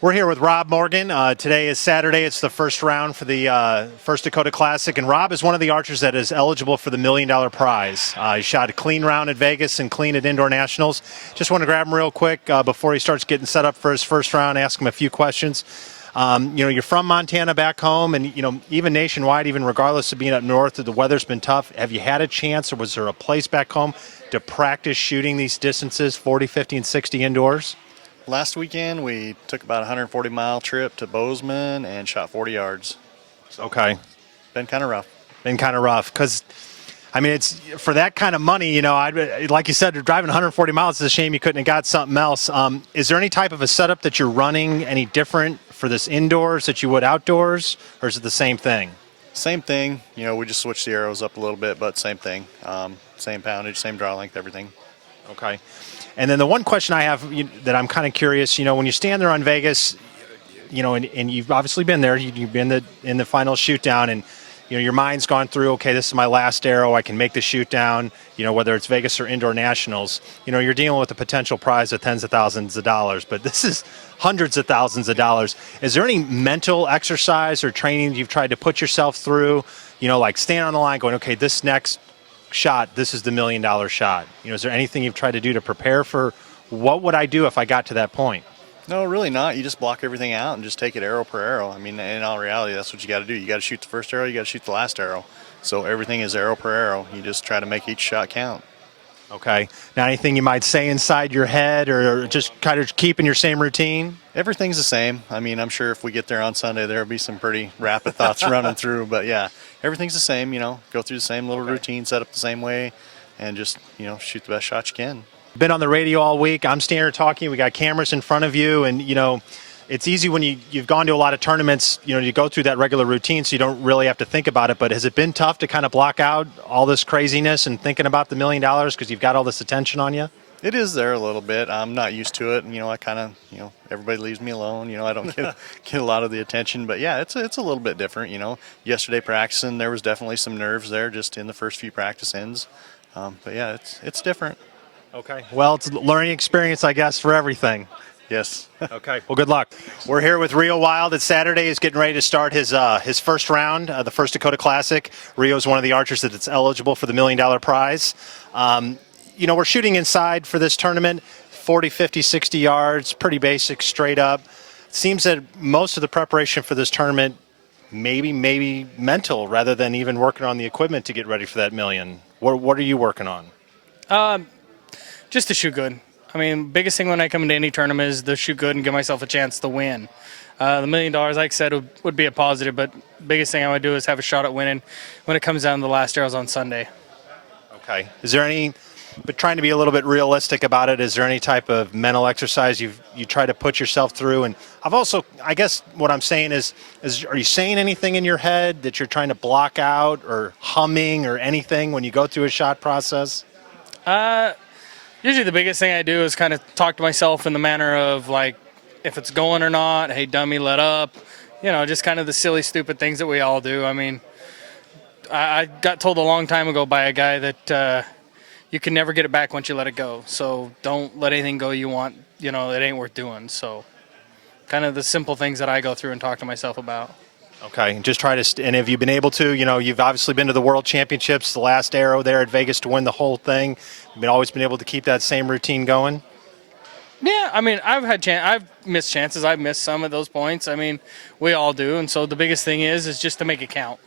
We're here with Rob Morgan. Today is Saturday. It's the first round for the First Dakota Classic, and Rob is one of the archers that is eligible for the $1 million prize. He shot a clean round at Vegas and clean at Indoor Nationals. Just want to grab him real quick before he starts getting set up for his first round, ask him a few questions. You're from Montana back home, and, even nationwide, even regardless of being up north, the weather's been tough. Have you had a chance, or was there a place back home to practice shooting these distances, 40, 50, and 60 indoors? Last weekend, we took about a 140-mile trip to Bozeman and shot 40 yards. Okay. Been kind of rough. Because, it's for that kind of money, like you said, driving 140 miles is a shame you couldn't have got something else. Is there any type of a setup that you're running any different for this indoors that you would outdoors, or is it the same thing? Same thing. We just switched the arrows up a little bit, but same thing. Same poundage, same draw length, everything. Okay. And then the one question I have that I'm kind of curious, when you stand there on Vegas, and you've obviously been there, you've been in the final shoot down, and your mind's gone through, okay, this is my last arrow, I can make the shoot down, whether it's Vegas or Indoor Nationals, you're dealing with a potential prize of tens of thousands of dollars, but this is hundreds of thousands of dollars. Is there any mental exercise or training you've tried to put yourself through, like standing on the line going, okay, this next shot, this is the $1 million shot? Is there anything you've tried to do to prepare for what would I do if I got to that point? No, really not. You just block everything out and just take it arrow per arrow. In all reality, that's what you got to do. You got to shoot the first arrow, you got to shoot the last arrow. So everything is arrow per arrow. You just try to make each shot count. Okay. Now, anything you might say inside your head, or just kind of keeping your same routine? Everything's the same. I'm sure if we get there on Sunday, there'll be some pretty rapid thoughts running through. But yeah, everything's the same. Go through the same little routine, set up the same way, and just shoot the best shot you can. Been on the radio all week. I'm standing here talking. We got cameras in front of you, and it's easy when you've gone to a lot of tournaments. You go through that regular routine, so you don't really have to think about it. But has it been tough to kind of block out all this craziness and thinking about the $1 million because you've got all this attention on you? It is there a little bit. I'm not used to it. I kind of, everybody leaves me alone. I don't get a lot of the attention. But yeah, it's a little bit different. Yesterday practicing, there was definitely some nerves there just in the first few practice ends. But yeah, it's different. Okay. Well, it's a learning experience, I guess, for everything. Yes. Okay. Well, good luck. We're here with Rio Wild. It's Saturday. He's getting ready to start his first round, the First Dakota Classic. Rio's one of the archers that's eligible for the $1 million prize. We're shooting inside for this tournament, 40, 50, 60 yards, pretty basic, straight up. It seems that most of the preparation for this tournament maybe mental rather than even working on the equipment to get ready for that million. What are you working on? Just to shoot good. Biggest thing when I come into any tournament is to shoot good and give myself a chance to win. The $1 million, like I said, would be a positive, but biggest thing I would do is have a shot at winning when it comes down to the last arrows on Sunday. Okay. Is there any, but trying to be a little bit realistic about it, is there any type of mental exercise you try to put yourself through? And I guess what I'm saying is are you saying anything in your head that you're trying to block out or humming or anything when you go through a shot process? Usually the biggest thing I do is kind of talk to myself in the manner of, like, if it's going or not, hey, dummy, let up. Just kind of the silly, stupid things that we all do. I got told a long time ago by a guy that you can never get it back once you let it go. So don't let anything go you want, it ain't worth doing. So kind of the simple things that I go through and talk to myself about. Okay, and just try to, and have you been able to, you've obviously been to the World Championships, the last arrow there at Vegas to win the whole thing. You've always been able to keep that same routine going? Yeah, I've missed chances. I've missed some of those points. We all do, and so the biggest thing is just to make it count.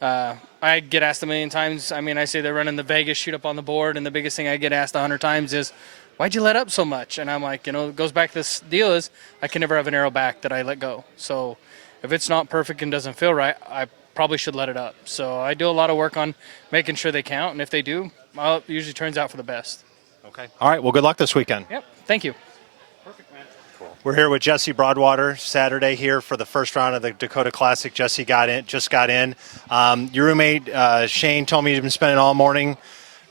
I get asked a million times. I say they're running the Vegas shoot up on the board, and the biggest thing I get asked 100 times is, why'd you let up so much? And I'm like, it goes back to this deal is I can never have an arrow back that I let go. So if it's not perfect and doesn't feel right, I probably should let it up. So I do a lot of work on making sure they count, and if they do, it usually turns out for the best. Okay. All right. Well, good luck this weekend. Yep. Thank you. Perfect, man. Cool. We're here with Jesse Broadwater Saturday here for the first round of the Dakota Classic. Jesse just got in. Your roommate, Shane, told me you've been spending all morning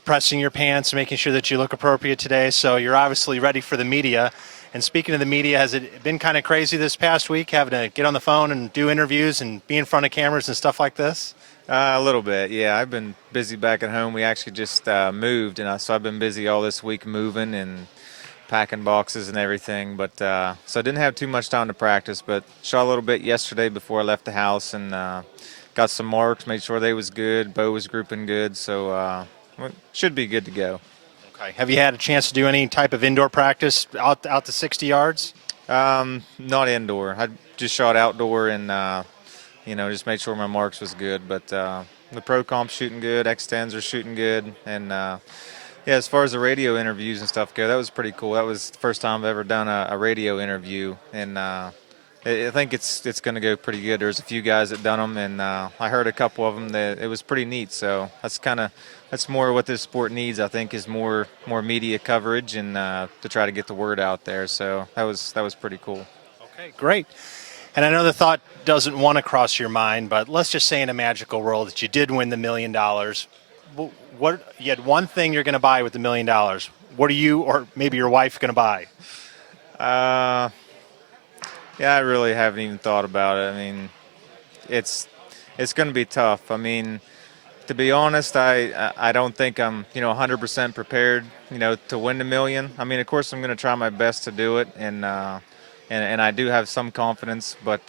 pressing your pants, making sure that you look appropriate today. So you're obviously ready for the media. And speaking of the media, has it been kind of crazy this past week, having to get on the phone and do interviews and be in front of cameras and stuff like this? A little bit, yeah. I've been busy back at home. We actually just moved, and so I've been busy all this week moving and packing boxes and everything. But so I didn't have too much time to practice, but shot a little bit yesterday before I left the house and got some marks, made sure they was good. Bow was grouping good, so should be good to go. Okay. Have you had a chance to do any type of indoor practice out to 60 yards? Not indoor. I just shot outdoor and just made sure my marks was good. But the pro comp shooting good, X10s are shooting good, and yeah, as far as the radio interviews and stuff go, that was pretty cool. That was the first time I've ever done a radio interview, and I think it's going to go pretty good. There's a few guys that done them, and I heard a couple of them that it was pretty neat. So that's more what this sport needs. I think is more media coverage and to try to get the word out there. So that was pretty cool. Okay, great. And I know the thought doesn't want to cross your mind, but let's just say in a magical world that you did win the $1 million. What you had one thing you're going to buy with the $1 million. What are you or maybe your wife going to buy? Yeah, I really haven't even thought about it. I mean, it's going to be tough. I mean, to be honest, I don't think I'm 100% prepared to win the $1 million. I mean, of course, I'm going to try my best to do it, and I do have some confidence, but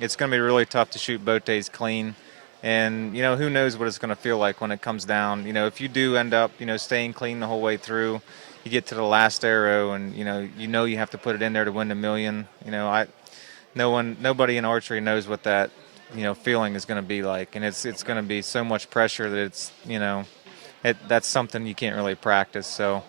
it's going to be really tough to shoot both days clean. And, who knows what it's going to feel like when it comes down. If you do end up, staying clean the whole way through, you get to the last arrow and, you have to put it in there to win the $1 million. Nobody in archery knows what that, feeling is going to be like. And it's going to be so much pressure that it's, that's something you can't really practice. So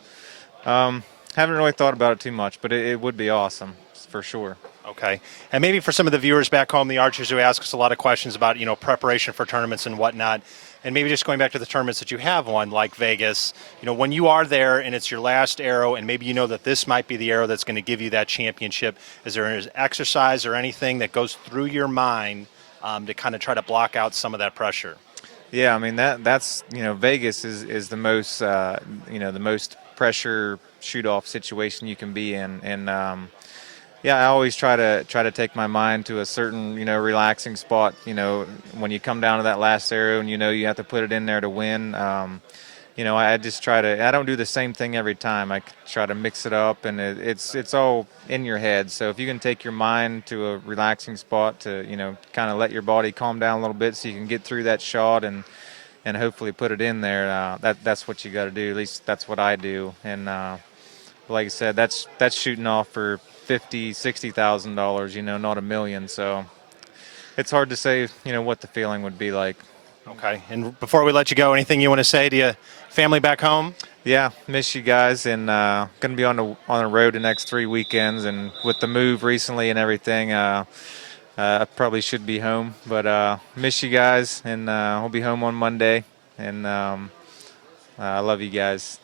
haven't really thought about it too much, but it would be awesome for sure. Okay. And maybe for some of the viewers back home, the archers who ask us a lot of questions about, preparation for tournaments and whatnot, and maybe just going back to the tournaments that you have won, like Vegas, when you are there and it's your last arrow and maybe that this might be the arrow that's going to give you that championship, is there an exercise or anything that goes through your mind to kind of try to block out some of that pressure? Yeah, I mean, that's Vegas is the most, the most pressure shoot-off situation you can be in. And, yeah, I always try to take my mind to a certain, relaxing spot, when you come down to that last arrow and you have to put it in there to win. I just I don't do the same thing every time. I try to mix it up, and it's all in your head. So if you can take your mind to a relaxing spot to, kind of let your body calm down a little bit so you can get through that shot and hopefully put it in there, that's what you got to do. At least that's what I do. And like I said, that's shooting off for $50,000-$60,000, not $1 million. So it's hard to say, what the feeling would be like. Okay. And before we let you go, anything you want to say to your family back home? Yeah, miss you guys, and going to be on the road the next 3 weekends. And with the move recently and everything, I probably should be home. But miss you guys, and I'll be home on Monday. And I love you guys.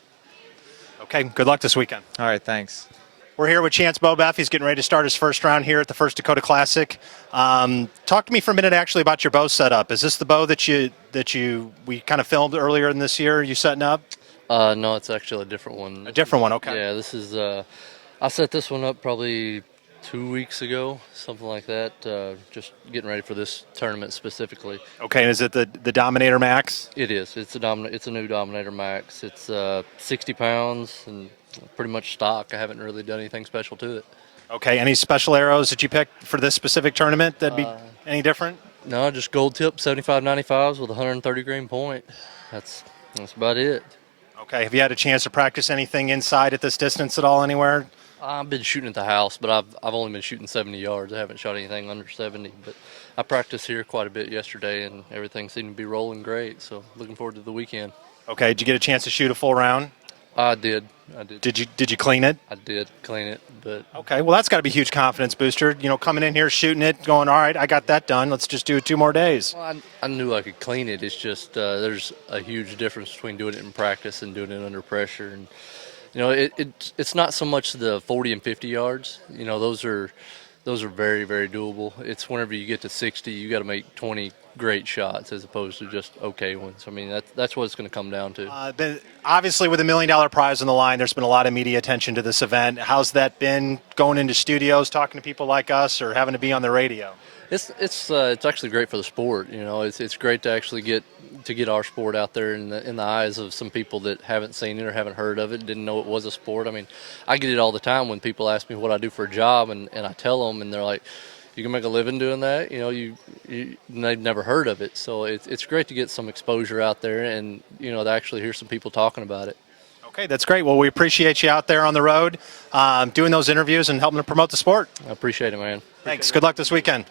Okay. Good luck this weekend. All right, thanks. We're here with Chance Beaubef. He's getting ready to start his first round here at the First Dakota Classic. Talk to me for a minute actually about your bow setup. Is this the bow that we kind of filmed earlier in this year? You setting up? No, it's actually a different one. A different one, okay. Yeah, this is, I set this one up probably 2 weeks ago, something like that, just getting ready for this tournament specifically. Okay, and is it the Dominator Max? It is. It's a new Dominator Max. It's 60 pounds and pretty much stock. I haven't really done anything special to it. Okay, any special arrows that you picked for this specific tournament that'd be any different? No, just gold tip 75-95s with 130 grain point. That's about it. Okay, have you had a chance to practice anything inside at this distance at all anywhere? I've been shooting at the house, but I've only been shooting 70 yards. I haven't shot anything under 70, but I practiced here quite a bit yesterday, and everything seemed to be rolling great, so looking forward to the weekend. Okay, did you get a chance to shoot a full round? I did. Did you clean it? I did clean it, but okay. Well, that's got to be a huge confidence booster. Coming in here, shooting it, going, all right, I got that done. Let's just do it 2 more days. Well, I knew I could clean it. It's just there's a huge difference between doing it in practice and doing it under pressure. And it's not so much the 40 and 50 yards. Those are very, very doable. It's whenever you get to 60, you got to make 20 great shots as opposed to just okay ones. I mean, that's what it's going to come down to. But obviously, with $1 million prize on the line, there's been a lot of media attention to this event. How's that been going into studios, talking to people like us, or having to be on the radio? It's actually great for the sport. It's great to actually get to get our sport out there in the eyes of some people that haven't seen it or haven't heard of it, didn't know it was a sport. I mean, I get it all the time when people ask me what I do for a job, and I tell them, and they're like, "You can make a living doing that?" You know, they've never heard of it. So it's great to get some exposure out there, and you know, to actually hear some people talking about it. Okay, that's great. Well, we appreciate you out there on the road doing those interviews and helping to promote the sport. I appreciate it, man. Thanks. Good luck this weekend.